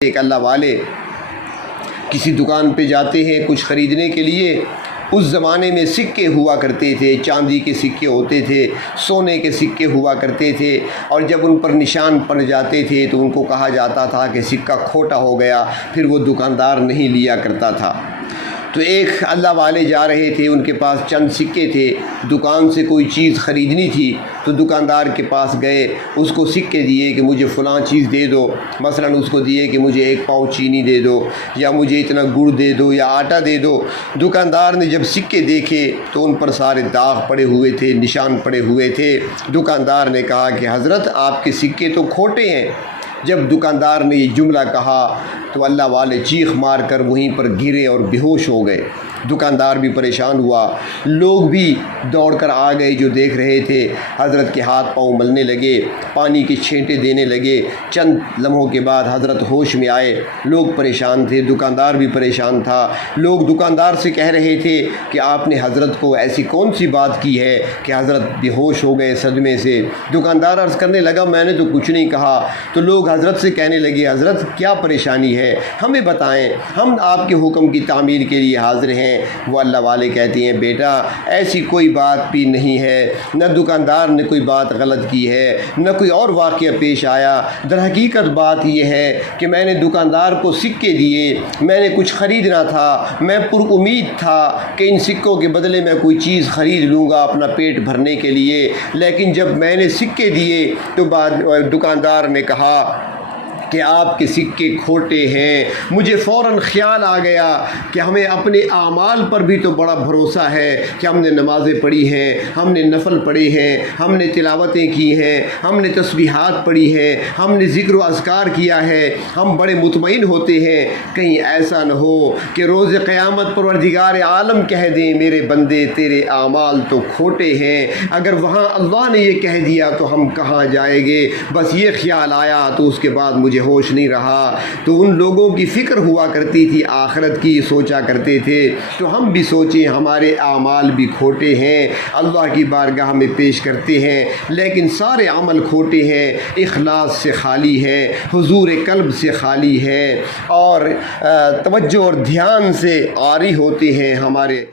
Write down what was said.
ایک اللہ والے کسی دکان پہ جاتے ہیں کچھ خریدنے کے لیے۔ اس زمانے میں سکے ہوا کرتے تھے، چاندی کے سکے ہوتے تھے، سونے کے سکے ہوا کرتے تھے، اور جب ان پر نشان پڑ جاتے تھے تو ان کو کہا جاتا تھا کہ سکہ کھوٹا ہو گیا، پھر وہ دکاندار نہیں لیا کرتا تھا۔ تو ایک اللہ والے جا رہے تھے، ان کے پاس چند سکے تھے، دکان سے کوئی چیز خریدنی تھی تو دکاندار کے پاس گئے، اس کو سکے دیے کہ مجھے فلاں چیز دے دو، مثلا اس کو دیے کہ مجھے 1 پاؤ چینی دے دو، یا مجھے اتنا گڑ دے دو، یا آٹا دے دو۔ دکاندار نے جب سکے دیکھے تو ان پر سارے داغ پڑے ہوئے تھے، نشان پڑے ہوئے تھے۔ دکاندار نے کہا کہ حضرت آپ کے سکے تو کھوٹے ہیں۔ جب دکاندار نے یہ جملہ کہا تو اللہ والے چیخ مار کر وہیں پر گرے اور بے ہوش ہو گئے۔ دکاندار بھی پریشان ہوا، لوگ بھی دوڑ کر آ گئے جو دیکھ رہے تھے۔ حضرت کے ہاتھ پاؤں ملنے لگے، پانی کے چھینٹے دینے لگے۔ چند لمحوں کے بعد حضرت ہوش میں آئے۔ لوگ پریشان تھے، دکاندار بھی پریشان تھا۔ لوگ دکاندار سے کہہ رہے تھے کہ آپ نے حضرت کو ایسی کون سی بات کی ہے کہ حضرت بے ہوش ہو گئے صدمے سے۔ دکاندار عرض کرنے لگا میں نے تو کچھ نہیں کہا۔ تو لوگ حضرت سے کہنے لگے حضرت کیا پریشانی ہے، ہمیں بتائیں، ہم آپ کے حکم کی تعمیل کے لیے حاضر ہیں۔ وہ اللہ والے کہتے ہیں بیٹا ایسی کوئی بات بھی نہیں ہے، نہ دکاندار نے کوئی بات غلط کی ہے، نہ کوئی اور واقعہ پیش آیا۔ در حقیقت بات یہ ہے کہ میں نے دکاندار کو سکے دیے، میں نے کچھ خریدنا تھا، میں پر امید تھا کہ ان سکوں کے بدلے میں کوئی چیز خرید لوں گا اپنا پیٹ بھرنے کے لیے، لیکن جب میں نے سکے دیے تو دکاندار نے کہا کہ آپ کے سکے کھوٹے ہیں۔ مجھے فوراً خیال آ گیا کہ ہمیں اپنے اعمال پر بھی تو بڑا بھروسہ ہے کہ ہم نے نمازیں پڑھی ہیں، ہم نے نفل پڑھے ہیں، ہم نے تلاوتیں کی ہیں، ہم نے تسبیحات پڑھی ہیں، ہم نے ذکر و اذکار کیا ہے، ہم بڑے مطمئن ہوتے ہیں کہیں ایسا نہ ہو کہ روز قیامت پروردگار عالم کہہ دیں میرے بندے تیرے اعمال تو کھوٹے ہیں۔ اگر وہاں اللہ نے یہ کہہ دیا تو ہم کہاں جائیں گے؟ بس یہ خیال آیا تو اس کے بعد مجھے ہوش نہیں رہا۔ تو ان لوگوں کی فکر ہوا کرتی تھی، آخرت کی سوچا کرتے تھے، تو ہم بھی سوچیں ہمارے اعمال بھی کھوٹے ہیں، اللہ کی بارگاہ میں پیش کرتے ہیں لیکن سارے عمل کھوٹے ہیں، اخلاص سے خالی ہے، حضور قلب سے خالی ہے، اور توجہ اور دھیان سے عاری ہوتے ہیں ہمارے